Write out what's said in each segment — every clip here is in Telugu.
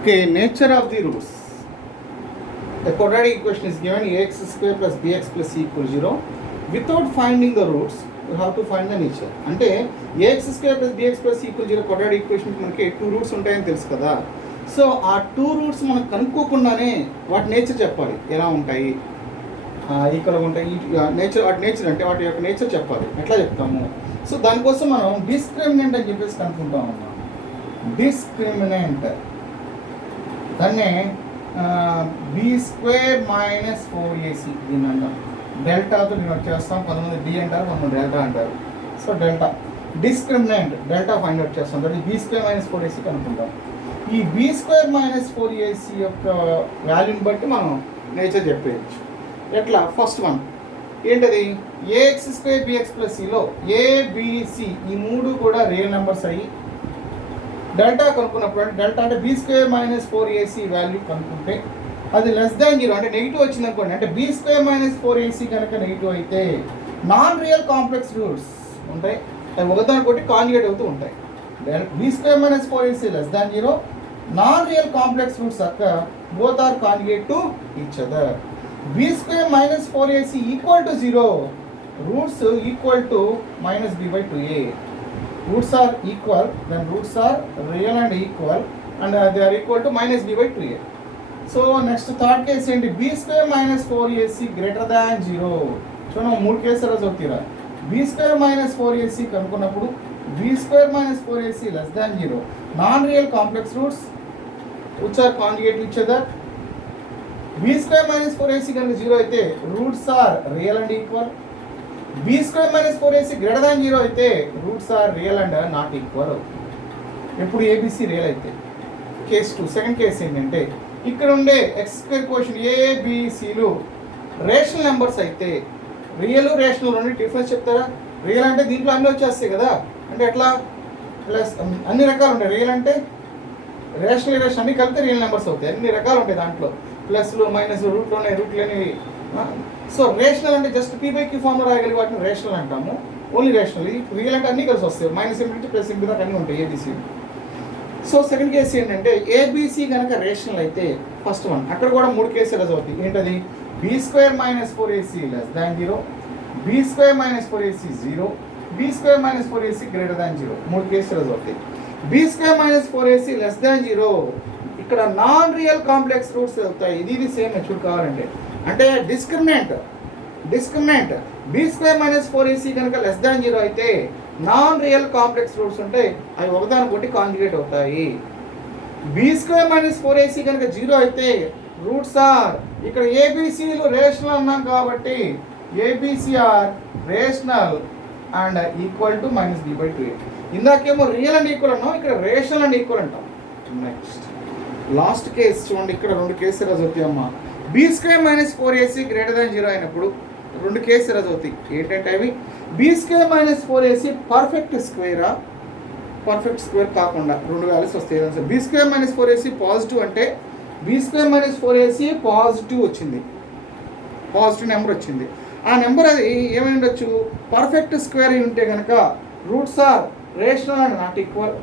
Okay, nature of the roots. The quadratic equation is given ax square plus bx plus c equals 0. Without finding the roots, you have to find the nature. అంటే ax square plus bx plus c equals 0 quadratic equation మనకి 2 రూట్స్ ఉంటాయని తెలుసు కదా. సో ఆ 2 రూట్స్ మనం కనుక్కోకుండానే వాటి నేచర్ చెప్పాలి, ఎలా ఉంటాయి, ఇక్కడ ఉంటాయి నేచర్, వాటి నేచర్ అంటే వాటి యొక్క నేచర్ చెప్పాలి. ఎట్లా చెప్తాము? సో దానికోసం మనం డిస్క్రిమినెంట్ అని చెప్పేసి కనుక్కుంటాం అన్నమాట. డిస్క్రిమినెంట్ దాన్నే బి స్క్వేర్ మైనస్ 4ac దీని అంటాం. డెల్టాతో నేను వచ్చేస్తాం, కొంతమంది డి అంటారు, కొంతమంది డెల్టా అంటారు. So delta discriminant delta find out చేస్తాం. కాబట్టి బి స్క్వేర్ మైనస్ 4ac కనుక్కుంటాం. ఈ బి స్క్వేర్ మైనస్ 4ac యొక్క వాల్యూని బట్టి మనం నేచర్ చెప్పేయచ్చు. ఎట్లా? ఫస్ట్ వన్ ఏంటది? ఏఎక్స్ స్క్వేర్ బిఎక్స్ ప్లస్ సిలో ఏబిసి ఈ మూడు కూడా రియల్ నెంబర్స్ అయ్యి డెల్టా కనుక్కున్నప్పుడు, అంటే డెల్టా అంటే b square minus 4ac value కనుక్కుంటే అది లెస్ దాన్ 0 అంటే నెగిటివ్ వచ్చింది అనుకోండి. అంటే బీ స్క్వేర్ మైనస్ 4ac కనుక నెగిటివ్ అయితే నాన్ రియల్ కాంప్లెక్స్ రూట్స్ ఉంటాయి, అవి ఒకదాని కొట్టి కాంజుగేట్ అవుతూ ఉంటాయి. B square minus 4ac less than 0, non real complex roots అక్క both are conjugate to each other. B square minus 4ac equal to 0, roots equal to minus b by 2a. Roots are equal, then roots are real and equal, and they are equal to minus b by 2a. So next third case ఏంటి? b square minus 4ac greater than 0. చూడండి, మూడు కేసులు చదువుతారా. b square minus 4ac కనుక్కున్నప్పుడు b square minus 4ac less than 0, non real complex roots which are conjugate to each other. b square minus 4ac కనుక 0 అయితే roots are real and equal. b square minus 4ac greater than 0 అయితే roots are real and not equal. ఎప్పుడు ఏబిసి రియల్ అయితే. కేస్ 2 సెకండ్ కేస్ ఏంటంటే ఇక్కడ ఉండే ఎక్స్ స్క్వేర్ క్వశ్చన్ ఏబిసిలు రేషనల్ నెంబర్స్ అయితే, రియల్ రేషనల్ రెండు డిఫరెన్స్ చెప్తారా? రియల్ అంటే దీంట్లో అన్నీ వచ్చేస్తాయి కదా, అంటే ఎట్లా? ప్లస్ అన్ని రకాలు ఉంటాయి. రియల్ అంటే రేషనల్ అన్ని కలిపితే రియల్ నెంబర్స్ అవుతాయి, అన్ని రకాలు ఉంటాయి దాంట్లో, ప్లస్లు మైనస్ రూట్లోని. సో రేషనల్ అంటే జస్ట్ పీ బై క్యూ ఫామ్లో రాయగలిగే వాటిని రేషనల్ అంటాము, ఓన్లీ రేషనల్. రియల్ అంటే అన్నీ కలిసి వస్తాయి, మైనస్ ఇన్ఫినిటీ ప్లస్ ఇన్ఫినిటీ దాకా అన్నీ ఉంటాయి ఏబీసీ. సో సెకండ్ కేసు ఏంటంటే ఏబీసీ కనుక రేషనల్ అయితే ఫస్ట్ వన్ అక్కడ కూడా మూడు కేసులు అవుతాయి. ఏంటది? B square minus 4ac less than 0, B square minus 4ac 0, B square minus 4ac greater than 0. మూడు కేసులు అవుతాయి. B square minus 4ac less than 0 ఇక్కడ నాన్ రియల్ కాంప్లెక్స్ రూట్స్ అవుతాయి. ఇది సేమ్ చూడు కావాలంటే, అంటే discriminant be square minus 4ac కనుక లెస్ దాన్ 0 అయితే నాన్ రియల్ కాంప్లెక్స్ రూట్స్ ఉంటాయి, అవి ఒకదానికొకటి కాంజుగేట్ అవుతాయి. బీ స్క్వేర్ మైనస్ 4ac కనుక 0 అయితే రూట్స్ ఆర్, ఇక్కడ ఏబిసిలు రేషనల్ అన్నాం కాబట్టి a b c are rational and equal to minus b by 2a. ఇందాకేమో రియల్ అండ్ ఈక్వల్ అన్నాం, ఇక్కడ రేషనల్ అండ్ ఈక్వల్ అంటాం. నెక్స్ట్ లాస్ట్ కేసు చూడండి, ఇక్కడ రెండు కేసులు చదువుతాయి అమ్మా. B square minus 4ac greater than 0 అయినప్పుడు రెండు కేసులు చదువుతాయి. ఏంటంటే అవి b square minus 4ac perfect స్క్వేరా, పర్ఫెక్ట్ స్క్వేర్ కాకుండా రెండు వాల్యూస్ వస్తాయి. B square minus 4ac positive అంటే b square minus 4ac positive వచ్చింది, పాజిటివ్ నెంబర్ వచ్చింది. ఆ నెంబర్ అది ఏమై ఉండొచ్చు? పర్ఫెక్ట్ స్క్వేర్ అయి ఉంటే కనుక roots are rational and not equal.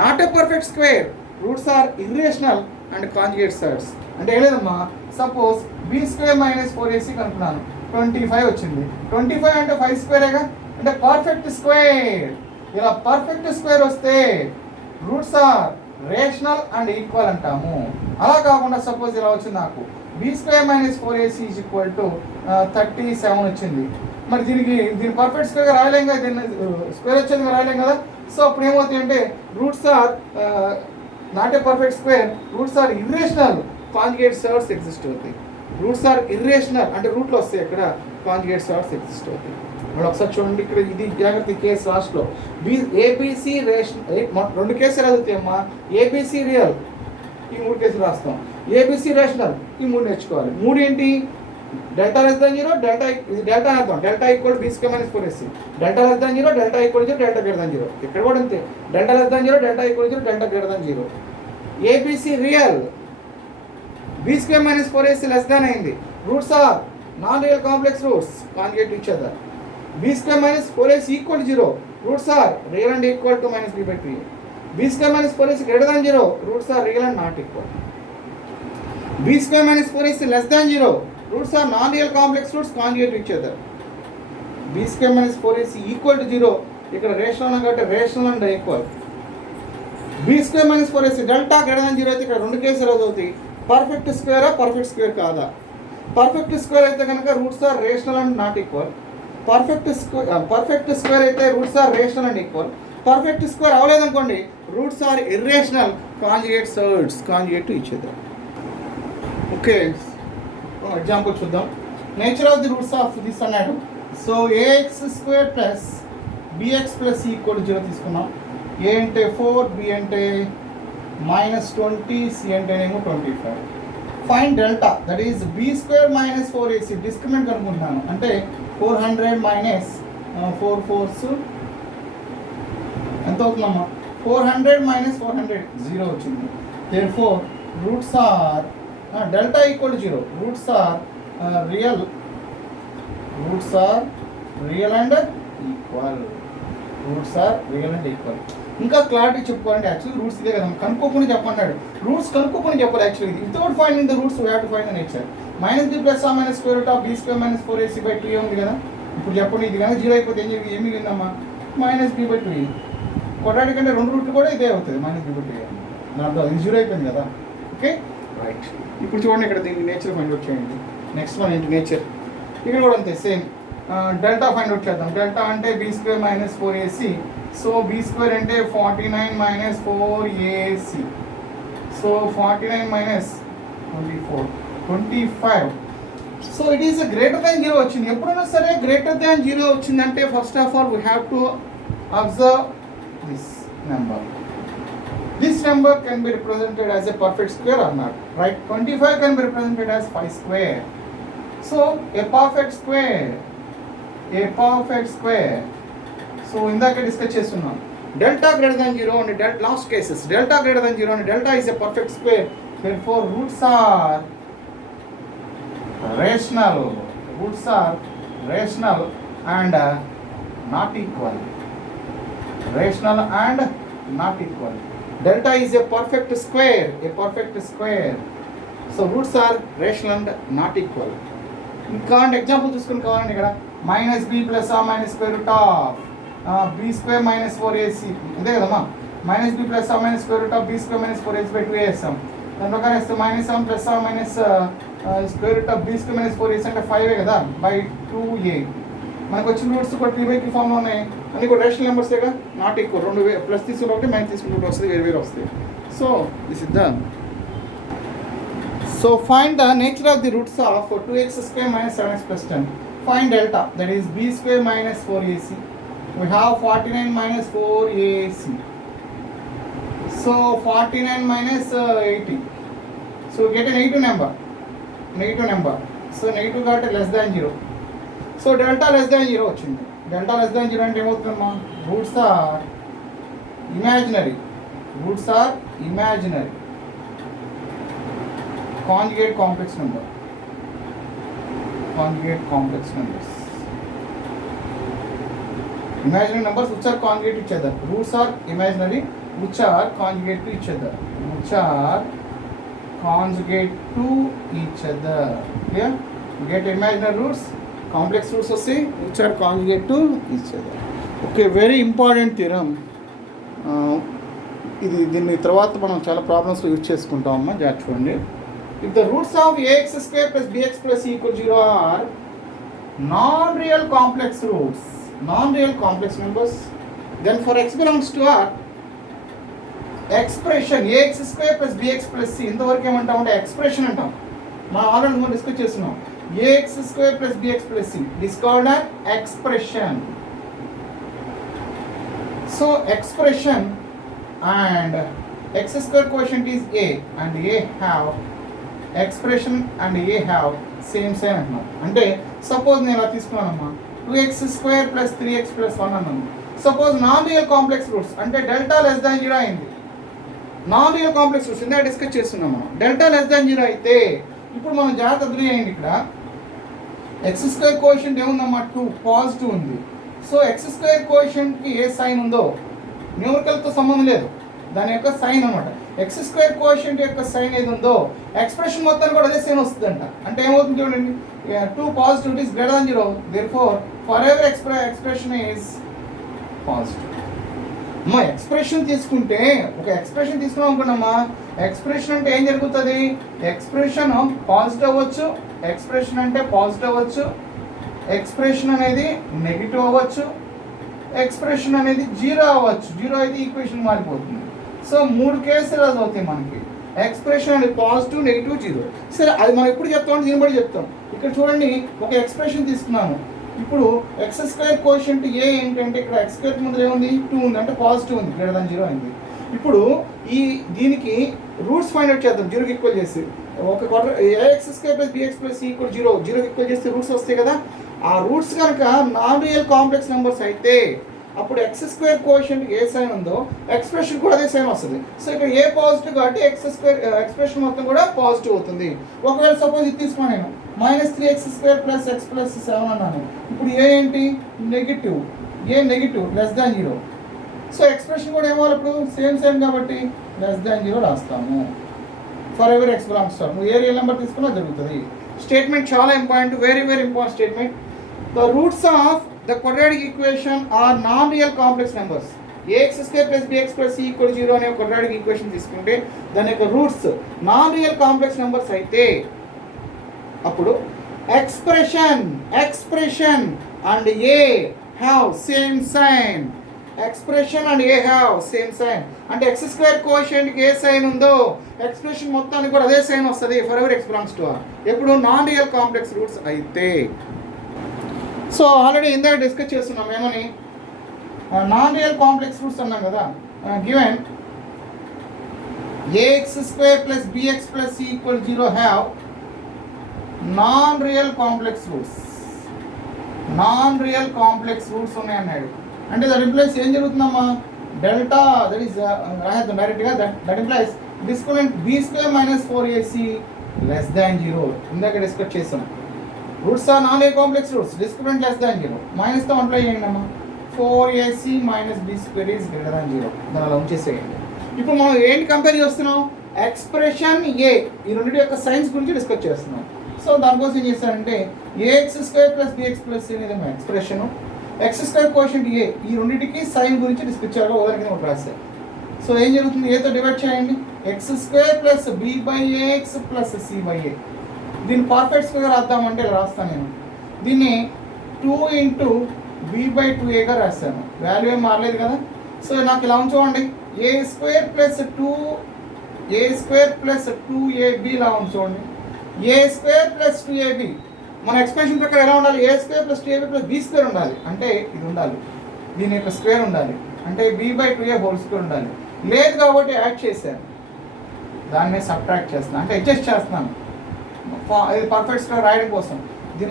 Not a perfect square, roots are irrational and conjugate sides. అంటే ఏం లేదమ్మా, suppose B square minus 4ac కనుక్కున్నాను, 25 వచ్చింది. 25 అంటే 5 స్క్వేరేగా, అంటే పర్ఫెక్ట్ స్క్వేర్. ఇలా పర్ఫెక్ట్ స్క్వేర్ వస్తే roots are rational and equal అంటాము. అలా కాకుండా సపోజ్ ఇలా వచ్చింది నాకు, B square minus 4ac is equal to 37 వచ్చింది. మరి దీని పర్ఫెక్ట్ స్క్వేర్గా రాయలేం కదా, దీన్ని స్క్వేర్ వచ్చేది రాయలేం కదా. సో అప్పుడు ఏమవుతాయి అంటే roots are not a perfect square, roots are irrational, conjugate surds exist అవుతాయి. రూట్స్ ఆర్ ఇర్రేషనల్ అంటే రూట్లు వస్తాయి, అక్కడ కాంజుగేట్ సర్ట్స్ ఎగ్జిస్ట్ అవుతాయి. ఇప్పుడు ఒకసారి చూడండి, ఇక్కడ ఇది జాగ్రత్త కేసు లాస్ట్లో. ఏబిసి రేషనల్ రెండు కేసులు చదువుతాయమ్మా. ఏబిసి రియల్ ఈ మూడు కేసులు రాస్తాం, ఏబిసి రేషనల్ ఈ మూడు నేర్చుకోవాలి. మూడు ఏంటి? డెల్టా లెస్ దాన్ 0, డెల్టా అర్థం, delta equal b square minus 4ac, delta less than 0, delta equal 0, delta greater than 0. ఇక్కడ కూడా అంతే, delta less than 0, delta equal 0, delta greater than 0. A b c real, b square minus 4ac less than అయింది, roots are non real complex roots conjugate to each other. B square minus 4ac equal 0, roots are real and equal to minus b by 2a. b square minus 4ac greater than 0, roots are real and not equal. b square minus 4ac less than 0, roots are non-real complex roots conjugate to each other. b square minus 4ac equal to 0, ఇక్కడ రేషనల్ కాబట్టి rational and equal. b square minus 4ac delta greater than 0 అయితే ఇక్కడ రెండు కేసులు అవుతాయి. పర్ఫెక్ట్ స్క్వేరా పర్ఫెక్ట్ స్క్వేర్ కాదా? పర్ఫెక్ట్ స్క్వేర్ అయితే కనుక roots are rational and not equal. Perfect square అయితే roots are rational and equal. Perfect square అవ్వలేదనుకోండి roots are irrational conjugate surds conjugate to each other. Okay, example చూద్దాం. Nature of the roots of this అన్నాడు. So ax square plus bx plus equal 0 తీసుకున్నాం. a అంటే 4, b అంటే -20, c అంటేనేమో 25. Find delta that is b square minus 4ac discriminant కనుక్కుంటున్నాను. అంటే 400 మైనస్ 4 4s ఎంత అవుతుందమ్మా? 400 మైనస్ 400 0 వచ్చింది. therefore roots are delta equal to 0. roots are real and equal. Roots are real and equal. ఇంకా క్లారిటీ చెప్పుకోవాలంటే యాక్చువల్లీ రూట్స్ ఇదే కదా, కనుక్కోకుండా చెప్పన్నాడు. రూట్స్ కనుక్కోకుండా చెప్పాలి actually. Without finding the roots we have to find the nature. -b plus or minus square root of b square minus 4ac/2a ఉంది కదా. ఇప్పుడు చెప్పండి, ఇది కనుక 0 అయిపోతే ఏం మిగిలిందమ్మా? -b/2a. కొట్టాడి కంటే రెండు రూట్లు కూడా ఇదే అవుతుంది, -b/2a. నా అర్థం ఇది 0 అయిపోయింది కదా. Okay right. ఇప్పుడు చూడండి ఇక్కడ దీనికి నేచర్ ఫైండ్ అవుట్ చేయండి. నెక్స్ట్ వన్ ఏంటి నేచర్? ఇక్కడ కూడా అంతే సేమ్. డెల్టా ఫైండ్ అవుట్ చేద్దాం. డెల్టా అంటే b square minus 4ac. So b square అంటే 49 minus 4ac. So 49 minus 24 25. So it is greater than 0 వచ్చింది. ఎప్పుడైనా సరే గ్రేటర్ దాన్ 0 వచ్చిందంటే first of all we have to observe this number. This number can be represented as a perfect square or not, right? 25 can be represented as 5 square. So a perfect square. So ఇందాక డిస్కస్ చేస్తున్నాం delta greater than 0 and last cases delta greater than 0 and delta is a perfect square. Therefore roots are rational and not equal. Delta is a perfect square. So roots are rational and not equal. ఇంకా ఎగ్జాంపుల్ చూసుకుని కావాలండి. ఇక్కడ -b plus or minus square root of b square minus 4ac అంతే కదమ్మా. -b plus or minus square root of b square minus 4ac/2a వేస్తాం. దాని ప్రకారం వేస్తే -7 plus or minus square root of b square minus 4ac అంటే 5 కదా /2a. మనకు వచ్చిన రూట్స్ కూడా 3/3 ఫామ్లో ఉన్నాయి. అన్ని కూడా రేషనల్ నెంబర్సేగా, నాట్ ఈక్వల్. రెండు ప్లస్ తీసుకుంటే ఒకటి మైనస్ తీసుకుంటే వస్తుంది, వేరు వస్తాయి. So this is the. So find the nature of the roots of 2x square minus 7x plus 10. Find delta, that is b square minus 4ac. We have 49 minus 4ac. So 49 minus 80. So we get a negative number. So negative got less than 0. So delta less than 0 వచ్చింది. Delta less than 0 అంటే ఏమవుతుందమ్మా? Roots are imaginary. Conjugate complex numbers. Imaginary numbers which are conjugate to each other. Roots are imaginary which are conjugate to each other. Clear? You get imaginary roots, complex roots which are conjugate to each other. Okay, very important theorem. దీన్ని తర్వాత మనం చాలా ప్రాబ్లమ్స్లో యూజ్ చేసుకుంటామమ్మా, జాగ్రత్త చూడండి. If the roots of ax square plus bx plus c equal 0 are non-real complex numbers, then for x belongs to R, expression ax square plus bx plus c ఇంతవరకు ఏమంటామంటే ఎక్స్ప్రెషన్ అంటాం. మనం ఆల్రెడీ మనం డిస్కస్ చేస్తున్నాం. ax square plus bx plus c is called an expression. So expression and x square quotient is a and a have expression and a have same అంటున్నాం. అంటే సపోజ్ నేను ఇలా తీసుకున్నానమ్మా 2x square plus 3x plus 1 అన్నాను. Suppose non real complex roots అంటే డెల్టా లెస్ దాన్ 0 అయింది. నాన్ రియల్ కాంప్లెక్స్ రూట్స్ ఇందాక డిస్కస్ చేస్తున్నాం మనం. డెల్టా లెస్ దాన్ 0 అయితే ఇప్పుడు మనం జాగ్రత్త అయింది. ఇక్కడ ఎక్స్ స్క్వేర్ కోఎఫిషియంట్ ఏముందమ్మా? 2 పాజిటివ్ ఉంది. సో ఎక్స్ స్క్వేర్ కోఎఫిషియంట్కి ఏ సైన్ ఉందో న్యూమరికల్తో సంబంధం లేదు. దాని యొక్క సైన్ అనమాట. ఎక్స్ స్క్వేర్ కోఎఫిషియంట్ యొక్క సైన్ ఏది ఉందో ఎక్స్ప్రెషన్ మొత్తాన్ని కూడా అదే సైన్ వస్తుందంట. అంటే ఏమవుతుంది చూడండి, 2 positivities greater than 0, therefore for ever expression is positive. అమ్మా ఎక్స్ప్రెషన్ తీసుకుంటే, ఒక ఎక్స్ప్రెషన్ తీసుకున్నాం అనుకున్నామా, ఎక్స్ప్రెషన్ అంటే ఏం జరుగుతుంది, ఎక్స్ప్రెషన్ పాజిటివ్ అవ్వచ్చు, ఎక్స్ప్రెషన్ అంటే పాజిటివ్ అవ్వచ్చు, ఎక్స్ప్రెషన్ అనేది నెగిటివ్ అవ్వచ్చు, ఎక్స్ప్రెషన్ అనేది 0 అవ్వచ్చు. 0 అయితే ఈక్వేషన్ మారిపోతుంది. సో 3 కేసులు అది అవుతాయి మనకి. ఎక్స్ప్రెషన్ అనేది పాజిటివ్, నెగిటివ్, 0. సరే అది మనం ఎప్పుడు చెప్తామంటే దీన్ని బట్టి చెప్తాం. ఇక్కడ చూడండి, ఒక ఎక్స్ప్రెషన్ తీసుకున్నాము. ఇప్పుడు ఎక్స్ స్క్వేర్ కోఎఫిషియంట్ ఏ ఏంటంటే ఇక్కడ ఎక్స్ స్క్వేర్ ముందు ఏముంది, 2 ఉంది, అంటే పాజిటివ్ ఉంది, గ్రేటర్ దాన్ 0 అయింది. ఇప్పుడు దీనికి రూట్స్ ఫైండ్ అవుట్ చేద్దాం. 0కి ఈక్వల్ చేసి ఒక quarter A X square plus bx plus C equal 0, 0కి ఈక్వల్ చేస్తే రూట్స్ వస్తాయి కదా. ఆ రూట్స్ కనుక నాన్ రియల్ కాంప్లెక్స్ నెంబర్స్ అయితే అప్పుడు ఎక్స్ స్క్వేర్ కోఎఫిషియంట్ ఏ సైన్ ఉందో ఎక్స్ప్రెషన్ కూడా అదే సైన్ వస్తుంది. సో ఇక్కడ ఏ పాజిటివ్ కాబట్టి ఎక్స్ స్క్వేర్ ఎక్స్ప్రెషన్ మొత్తం కూడా పాజిటివ్ అవుతుంది. ఒకవేళ సపోజ్ ఇది తీసుకున్నాను నేను, -3x² ప్లస్ x ప్లస్ 7 అన్నాను. ఇప్పుడు ఏ ఏంటి, negative, a negative less than 0. So expression కూడా ఏమో ఇప్పుడు సేమ్ కాబట్టి లెస్ దాన్ 0 రాస్తాము. For ever X belongs to, నువ్వు ఏ రియల్ నెంబర్ తీసుకున్నా జరుగుతుంది. స్టేట్మెంట్ చాలా important, very important statement. The roots of the quadratic equation are non real complex numbers. ax² plus bx plus c equal 0 అనే క్వాడ్రాటిక్ ఈక్వేషన్ తీసుకుంటే దాని యొక్క roots non real complex numbers అయితే అప్పుడు expression and A have same sign. Expression and A have same sign అంటే ఎక్స్ స్క్వేర్ కోఎఫిషియంట్కి ఏ సైన్ ఉందో ఎక్స్ప్రెషన్ మొత్తానికి కూడా అదే సైన్ వస్తుంది. For ever X belongs to R. ఎప్పుడు నాన్ రియల్ కాంప్లెక్స్ రూట్స్ అయితే. సో ఆల్రెడీ ఇందాక డిస్కస్ చేస్తున్నాం ఏమని, నాన్ రియల్ కాంప్లెక్స్ రూట్స్ అన్నాం కదా. Given ax² plus bx plus c equal 0 have non real complex roots. Non real complex roots ఉన్నాయి అన్నాడు. అంటే దట్ ఇంప్లైస్ ఏం జరుగుతుందమ్మా, డెల్టా దట్ ఈస్ రాయద్దాం డైరెక్ట్గా, that implies discriminant b² minus 4ac less than 0. ఇందాక డిస్కస్ చేసాం. Roots are non real complex roots, discriminant less than 0. మైనస్తో అప్లై చేయండి అమ్మా, 4ac minus b² is greater than 0. దాని అలా ఉంచేసేయండి. ఇప్పుడు మనం ఏంటి కంపేర్ చేస్తున్నాం, ఎక్స్ప్రెషన్ ఏ, ఈ రెండింటి యొక్క సైన్స్ గురించి డిస్కస్ చేస్తున్నాం. సో దానికోసం ఏం చేస్తారంటే ax² plus bx plus c అనేది ఎక్స్ప్రెషను, x² కోఎఫిషియంట్ ఏ, ఈ రెండింటికి సైన్ గురించి డిస్కస్ చేయాలి. ఉదాహరణకి ఒకటి రాశారు. సో ఏం జరుగుతుంది, ఏతో డివైడ్ చేయండి, x² plus b/ax plus c/a. దీన్ని పర్ఫెక్ట్ స్క్వేర్ రాద్దామంటే ఇలా రాస్తాను నేను. దీన్ని 2 ఇంటూ b/2aగా రాశాను. వాల్యూ ఏం మారలేదు కదా. సో నాకు ఇలా ఉంచుకోండి, a² ప్లస్ 2ab ఇలా ఉంచుకోండి. a² ప్లస్ 2ab మన ఎక్స్ప్రెషన్ ప్రకారం ఎలా ఉండాలి, a² plus 2ab plus b² ఉండాలి. అంటే ఇది ఉండాలి, దీని యొక్క స్క్వేర్ ఉండాలి, అంటే b/2a హోల్ స్క్వేర్ ఉండాలి. లేదు కాబట్టి యాడ్ చేశాను, దాన్ని సబ్ట్రాక్ట్ చేస్తున్నాను, అంటే అడ్జస్ట్ చేస్తున్నాను. ఇది పర్ఫెక్ట్ స్క్వేర్ రాయడం కోసం, ఇది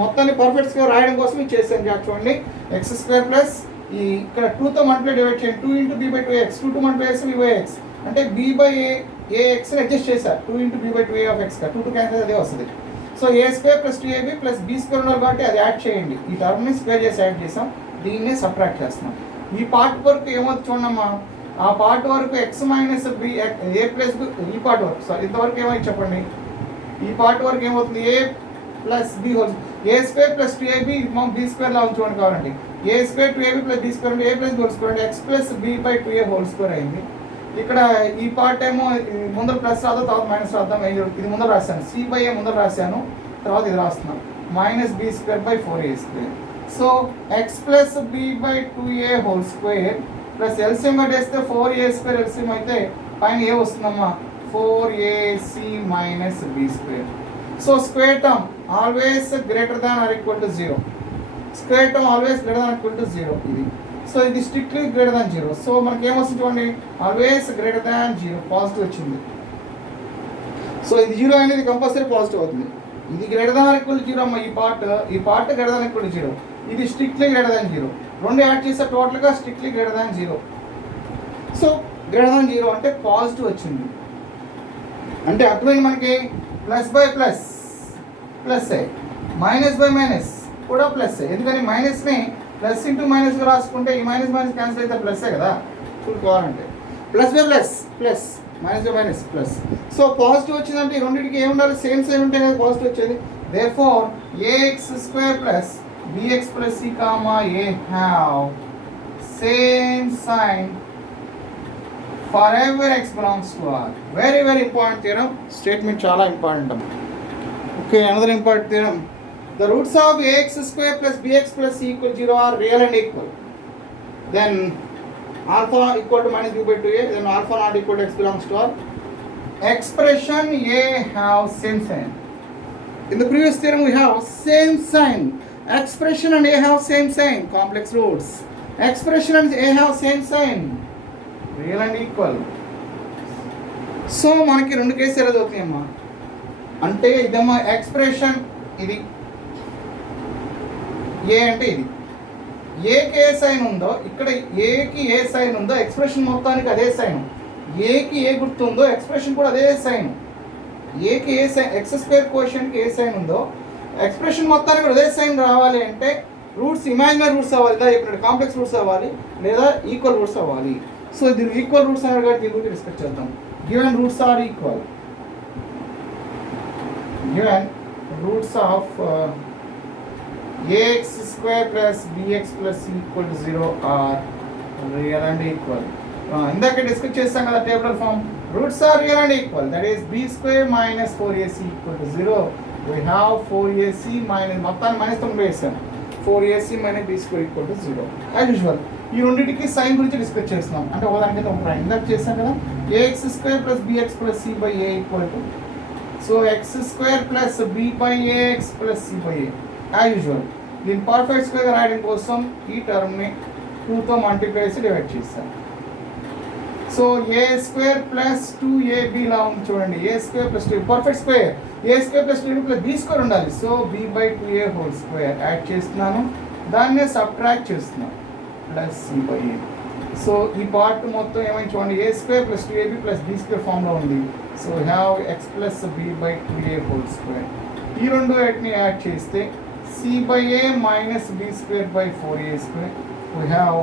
మొత్తాన్ని పర్ఫెక్ట్ స్క్వేర్ రాయడం కోసం ఇది చేశాను. చూడండి, x² ప్లస్ ఈ ఇక్కడ 2తో మల్టిప్లై డివైడ్ చేయండి, 2 ఇంటూ b/2ax, 2 మల్టిప్లై చేస్తే b/x అంటే b/ax అడ్జస్ట్ చేశారు, 2 into b/2a of x, 2 cancel అదే వస్తుంది. So a² plus 2ab plus b² ఉండాలి కాబట్టి అది యాడ్ చేయండి. ఈ టర్మ్ని స్క్వేర్ చేసి యాడ్ చేసాం, దీన్ని సబ్ట్రాక్ట్ చేస్తున్నాం. ఈ పార్ట్ వరకు ఏమవుతుంది చూడమ్మా, ఆ పార్ట్ వరకు x minus b a plus ఈ పార్ట్ వరకు, సో ఇంతవరకు ఏమైంది చెప్పండి, ఈ పార్ట్ వరకు ఏమవుతుంది, a plus b whole, a² plus 2ab మనం b² లా ఉంచుకోండి కావాలండి. a² 2ab ప్లస్ b² అంటే a plus b whole square అంటే x plus b/2a whole square అయింది. ఇక్కడ ఈ పార్ట్ ఏమో ముందర ప్లస్ రాదు, తర్వాత మైనస్ రాద్దాం. ఇది ముందర రాశాను, c/a ముందర రాశాను, తర్వాత ఇది రాస్తున్నాను, minus b²/4a². So x plus b/2a whole square plus LCM కట్టేస్తే 4a² ఎల్సిఎం అయితే పైన ఏ వస్తుందమ్మా, 4ac minus b². So square term always greater than or equal to 0. Square term always greater than equal to 0 ఇది. సో ఇది స్ట్రిక్ట్లీ గ్రేటర్ దాన్ 0. సో మనకి ఏమొస్తుంది చూడండి, ఆల్వేస్ గ్రేటర్ దాన్ 0 పాజిటివ్ వచ్చింది. సో ఇది 0 అనేది కంపల్సరీ పాజిటివ్ అవుతుంది. ఇది గ్రేటర్ దాన్ ఈక్వల్ టు 0 అమ్మ, ఈ part greater than equal to 0, ఇది స్ట్రిక్ట్లీ గ్రేటర్ దాన్ 0. రెండు యాడ్ చేస్తే టోటల్గా strictly greater than 0. So greater than 0 అంటే పాజిటివ్ వచ్చింది. అంటే అర్థమైంది మనకి, plus by plus plus, minus by minus కూడా ప్లస్. ఎందుకని మైనస్ని ప్లస్ ఇంటూ మైనస్గా రాసుకుంటే ఈ మైనస్ క్యాన్సిల్ అయితే ప్లస్సే కదా చూసుకోవాలంటే. Plus by plus plus minus by minus plus. So positive వచ్చిందంటే ఈ రెండింటికి ఏముండాలి, సేమ్ సేమ్ ఉంటే కదా పాజిటివ్ వచ్చేది. Therefore A X square plus bx plus C comma A have same sign for ever X belongs to R. Very very important theorem, statement చాలా ఇంపార్టెంట్ అమ్మ. Okay, another important theorem. The roots of ax square plus bx plus c equal 0 are real and equal. Then alpha equal to minus b by 2a. Then alpha not equal to x belongs to r. Expression a have same sign. In the previous theorem we have same sign. Expression and a have same sign. Complex roots. Expression and a have same sign. Real and equal. So మనకి రెండు కేసులు ఎలా అవుతాయమ్మా అంటే ఇదేమో ఎక్స్ప్రెషన్, ఇది ఏ అంటే ఇది ఏకి ఏ సైన్ ఉందో ఇక్కడ ఏకి ఏ సైన్ ఉందో ఎక్స్ప్రెషన్ మొత్తానికి అదే సైన్. ఏకి ఏ గుర్తు ఉందో ఎక్స్ప్రెషన్ కూడా అదే సైన్. ఏకి ఏ సైన్ ఎక్స్ స్క్వేర్ కోషన్కి ఏ సైన్ ఉందో ఎక్స్ప్రెషన్ మొత్తానికి కూడా అదే సైన్ రావాలి అంటే రూట్స్ ఇమాజినరీ రూట్స్ అవ్వాలి, లేదా ఇప్పుడు కాంప్లెక్స్ రూట్స్ అవ్వాలి, లేదా ఈక్వల్ రూట్స్ అవ్వాలి. సో దీని ఈక్వల్ రూట్స్ అనే కాబట్టి దీని గురించి డిస్కస్ చేద్దాం. Given roots are equal, given roots of ax square plus bx plus c equal to 0 are real and equal. ఇందాక డిస్కస్ చేస్తాం కదా tabular form. Roots are real and equal, that is b square minus 4ac equal to 0. We have 4ac minus మొత్తాన్ని మైనస్ 9 వేసాను. 4ac minus b square equal to 0. As usual ఈ రెండింటికి సైన్ గురించి డిస్కస్ చేస్తున్నాం. అంటే ఒకదాని కింద ఒక ఇందాక చేస్తాం కదా ax square plus bx plus c by a equal to so x square plus b by ax plus c by a. As usual దీని పర్ఫెక్ట్ స్క్వేర్ రాయడం కోసం ఈ టర్మ్ని 2తో మల్టిప్లై చేసి డివైడ్ చేస్తాను. So a square plus 2ab లా ఉంది చూడండి. A square plus 2 perfect square, a square plus 2ab plus b square ఉండాలి. So b by 2a whole square add చేస్తున్నాను, దాన్నే సబ్ట్రాక్ట్ చేస్తున్నాను plus c by a. So ఈ పార్ట్ మొత్తం ఏమైనా చూడండి a square plus 2ab plus b square ఫామ్లో ఉంది. So have x plus b by 2a whole square. ఈ రెండు వాటిని యాడ్ చేస్తే c by a minus b square by 4a square. We have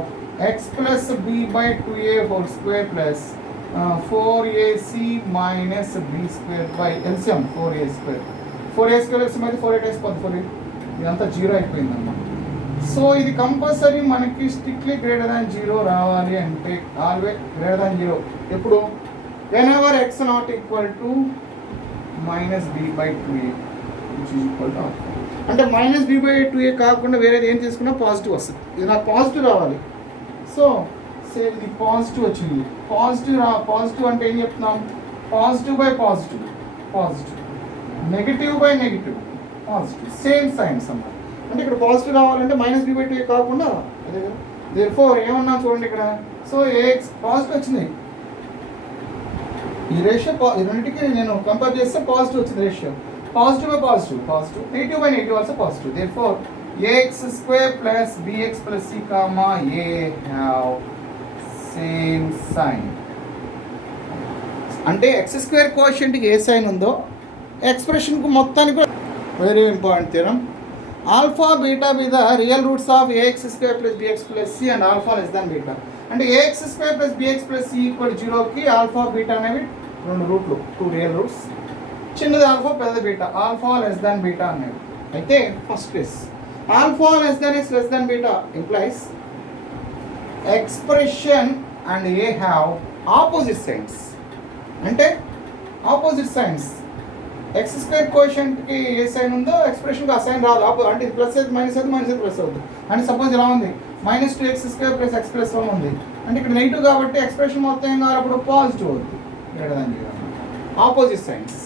x plus b by 2a whole square plus 4ac minus b square by LCM 4a square. 4a square అయితే 4a times 4a ఇదంతా 0 అయిపోయిందన్నమాట. సో ఇది కంపల్సరీ మనకి స్ట్రిక్ట్లీ గ్రేటర్ దాన్ 0 రావాలి అంటే ఆల్వేస్ గ్రేటర్ దాన్ 0 ఎప్పుడు whenever x not equal to minus b by 2a which is equal to alpha. అంటే మైనస్ b బై 2a కాకుండా వేరేది ఏం తీసుకున్నా పాజిటివ్ వస్తుంది. ఇది నాకు పాజిటివ్ రావాలి. సో సేమ్ ఇది పాజిటివ్ వచ్చింది. పాజిటివ్ అంటే ఏం చెప్తున్నాం, positive by positive positive, negative by negative positive, same signs అన్నమాట. అంటే ఇక్కడ పాజిటివ్ రావాలంటే మైనస్ b బై 2a కాకుండా అదే కదా. దేర్ఫోర్ ఏమన్నా చూడండి ఇక్కడ. సో ఏఎక్స్ పాజిటివ్ వచ్చింది. ఈ రేషియో ఈ రెండింటికి నేను కంపేర్ చేస్తే పాజిటివ్ వచ్చింది ratio. Positive by positive, positive. Negative by negative also positive. Therefore, ax square plus bx plus c comma a have same sign. అంటే ఎక్స్ స్క్వేర్ కోషెంట్కి ఏ సైన్ ఉందో ఎక్స్ప్రెషన్కు మొత్తానికి very important theorem. Alpha beta మీద real roots of ax square plus bx plus c and alpha less than beta. అంటే ax square plus bx plus C equal 0కి ఆల్ఫా బీటా అనేవి రెండు రూట్లు, 2 రియల్ రూట్స్. చిన్నది ఆల్ఫా పెద్దది beta, alpha less than beta అనేది. అయితే first case alpha less than x less than beta implies expression and A have opposite signs. అంటే ఆపోజిట్ సైన్స్ ఎక్స్ స్క్వేర్ కోషెంట్కి ఏ సైన్ ఉందో ఎక్స్ప్రెషన్కి ఆ సైన్ రాదు. అంటే ఇది ప్లస్ అయితే మైనస్ అవుతుంది, మైనస్ అయితే ప్లస్ అవుతుంది. అంటే సపోజ్ ఇలా ఉంది minus 2x square plus x plus 1 ఉంది. అంటే ఇక్కడ నెగిటివ్ కాబట్టి ఎక్స్ప్రెషన్ మొత్తం ఏం కావాలి అప్పుడు పాజిటివ్ అవుతుంది, గ్రేటర్ దాన్ 0. ఆపోజిట్ సైన్స్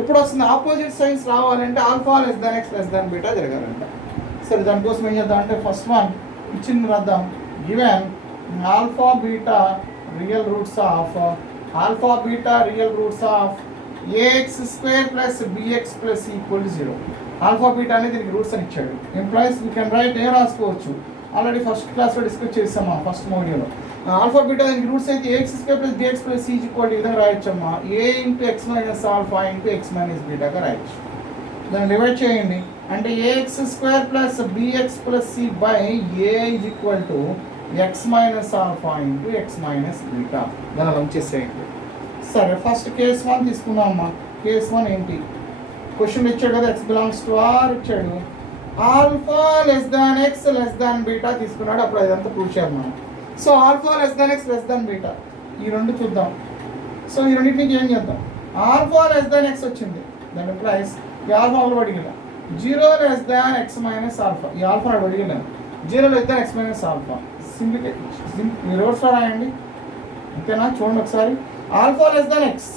ఇప్పుడు వస్తుంది. ఆపోజిట్ సైన్స్ రావాలంటే alpha less than x less than beta జరగాలంట. సరే దానికోసం ఏం చేద్దాం అంటే ఫస్ట్ వన్ ఇచ్చింది రాద్దాం. Given alpha beta real roots of ax square plus bx plus equal to 0. Alpha beta అనేది దీనికి రూట్స్ అని ఇచ్చాడు. Implies we can write a రాసుకోవచ్చు. ఆల్రెడీ ఫస్ట్ క్లాస్లో డిస్కస్ చేస్తాం మనం ఫస్ట్ మోడ్యూల్లో. ఆల్ఫా బీటా దానికి రూట్స్ అయితే ax square plus bx plus C equal ఈ విధంగా రాయొచ్చమ్మా. A into X minus alpha into X minus బీటాగా రాయొచ్చు. దాన్ని డివైడ్ చేయండి. అంటే ax square plus bx plus C by A is equal to X minus alpha into X minus beta దాని అలా ఉంచేసేయండి. సరే ఫస్ట్ కేస్ 1 తీసుకుందాం అమ్మా. కేస్ 1 ఏంటి? క్వశ్చన్ ఇచ్చాడు కదా, ఎక్స్ బిలాంగ్స్ టు ఆర్ ఇచ్చాడు. Alpha less than x less than beta తీసుకున్నాడు. అప్పుడు అదంతా ప్రూవ్ చేయాలి మనం. So alpha less than x less than beta ఈ రెండు చూద్దాం. సో ఈ రెండింటికి ఏం చేద్దాం? ఆల్ఫా లెస్ దాన్ ఎక్స్ వచ్చింది, దాని ఇంప్లైస్ ఈ ఆల్ఫా వాళ్ళు అడిగిన 0 less than x minus alpha, ఈ ఆల్ఫా అడిగినాను 0 less than x minus alpha. రివర్స్లో రాయండి, ఓకేనా? చూడండి ఒకసారి. Alpha less than x,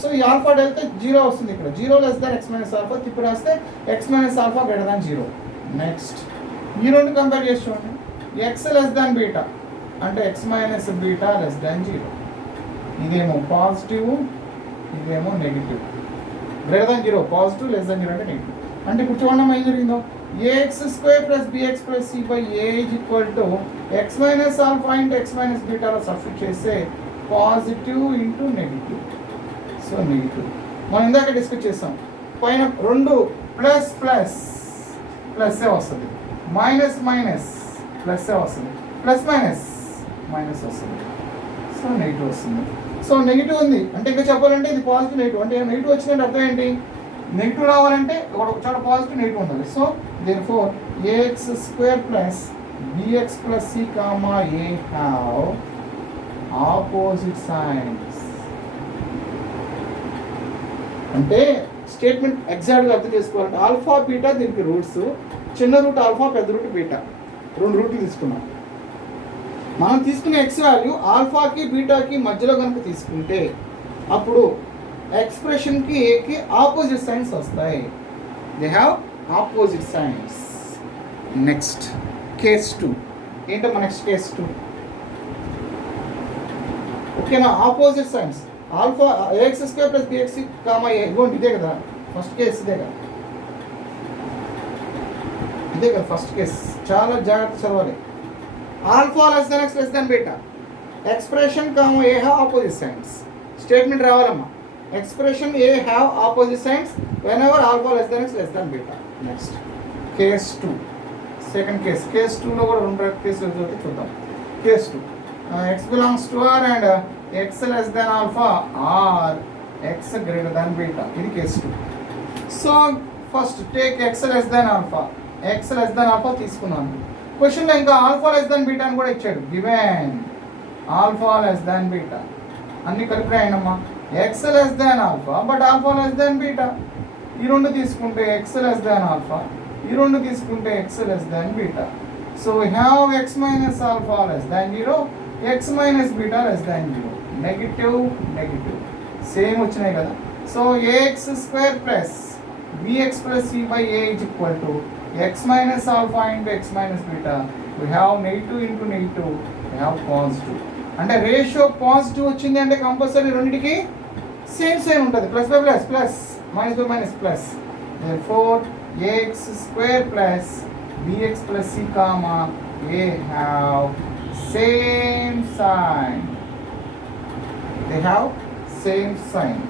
so ఈ ఆల్ఫా వెళ్తే 0 వస్తుంది ఇక్కడ. 0 less than x minus alpha తిప్పి రాస్తే x minus alpha greater than 0. Next ఈ రెండు కంపేర్ చేసి చూడండి. ఎక్స్ లెస్ దాన్ బీటా అంటే x minus beta less than 0. ఇదేమో పాజిటివ్, ఇదేమో negative. Greater than 0 positive, less than 0 అంటే నెగిటివ్. అంటే ఇప్పుడు చూడండి ఏం జరిగిందో, ax square plus bx plus C by A is equal to X minus alpha into X minus బీటాలో సబ్స్టిట్యూట్ చేస్తే positive into negative. So negative మనం ఇందాక డిస్కస్ చేస్తాం. పైన రెండు ప్లస్ ప్లస్ ప్లస్సే వస్తుంది, మైనస్ మైనస్ ప్లస్సే వస్తుంది, ప్లస్ మైనస్ మైనస్ వస్తుంది. సో నెగిటివ్ వస్తుంది. సో నెగిటివ్ ఉంది అంటే ఇంకా చెప్పాలంటే ఇది పాజిటివ్ నెగిటివ్. అంటే నెగిటివ్ వచ్చిందంటే అర్థం ఏంటి? నెగిటివ్ రావాలంటే ఒక చోట పాజిటివ్ నెగిటివ్ ఉండాలి. So therefore A X square plus bx plus C comma A have opposite signs. అంటే స్టేట్మెంట్ ఎగ్జాక్ట్గా అర్థం చేసుకోవాలంటే ఆల్ఫా బీటా దీనికి రూట్స్, చిన్న రూట్ ఆల్ఫా, పెద్ద రూట్ బీటా, రెండు రూట్లు తీసుకున్నాం. మనం తీసుకునే ఎక్స్ వాల్యూ ఆల్ఫాకి బీటాకి మధ్యలో కనుక తీసుకుంటే అప్పుడు ఎక్స్ప్రెషన్కి ఏకి ఆపోజిట్ సైన్స్ వస్తాయి. They have opposite signs. Next case 2 ఏంటమ్మా? నెక్స్ట్ కేస్ 2 ఓకేనా? Opposite signs alpha ax square plus bx comma a, ఇవ్వండి ఇదే కదా ఫస్ట్ కేస్, ఇదే కదా ఫస్ట్ కేస్. చాలా జాగ్రత్త చదవాలి. Alpha less than x less than beta expression comma A have opposite signs. Statement రావాలమ్మా. Expression a have opposite signs whenever alpha less than x less than beta. Next case 2 second case. Case 2లో కూడా రెండు కేసులు చూద్దాం. Case 2 x belongs to R and x less than alpha or x greater than beta. ఇది case 2. So first take x less than alpha. X less than alpha తీసుకున్నాను. క్వశ్చన్లో ఇంకా ఆల్ఫా లెస్ దాన్ బీటా అని కూడా ఇచ్చాడు. Given alpha less than beta అన్ని కలిపి రాయండమ్మా. X less than alpha but alpha less than beta. ఈ రెండు తీసుకుంటే ఎక్స్ లెస్ దాన్ ఆల్ఫా, ఈ రెండు తీసుకుంటే X less than beta. So we have X minus alpha less than 0, X minus beta less than 0. Negative negative same వచ్చినాయి కదా. So A X square plus bx plus C by A is equal to X minus alpha into X minus beta. We have negative into negative, we have positive. అంటే రేషియో పాజిటివ్ వచ్చింది అంటే కంపల్సరీ రెండింటికి సేమ్ సేమ్ ఉంటుంది. Plus by plus plus, minus by minus plus. Therefore A X square plus bx plus C comma A have same sign. They have same sign.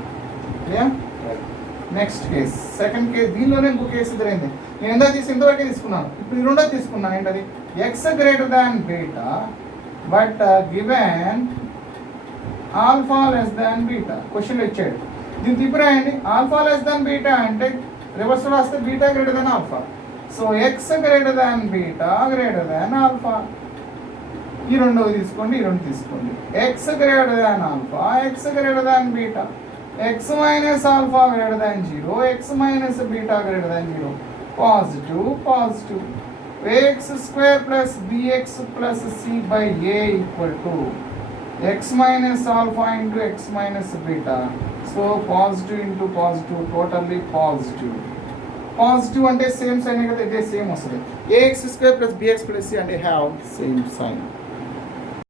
Next case second case. దీనిలోనే ఇంకో కేసు ఎదురైంది. నేను ఎంత ఇంతవరకే తీసుకున్నాను. ఇప్పుడు ఈ రెండో తీసుకున్నాను. ఏంటది? X greater than beta but given alpha less than beta. క్వశ్చన్లో ఇచ్చాడు. దీన్ని తిప్పి రాయండి. ఆల్ఫా లెస్ దాన్ బీటా అంటే రివర్స్ రాస్తే beta greater than alpha. So X greater than beta greater than alpha. ఈ రెండోది తీసుకోండి, ఈ రెండు తీసుకోండి. X greater than alpha, X greater than beta, X minus alpha greater than 0, X minus beta greater than 0. Positive positive. A X square plus bx plus C by A equal to X minus alpha into X minus beta. So positive into positive, totally positive. Positive అంటే సేమ్ సైన్ కదా, ఇదే సేమ్ వస్తుంది. A X square plus bx plus C అంటే హ్యావ్ సేమ్ సైన్.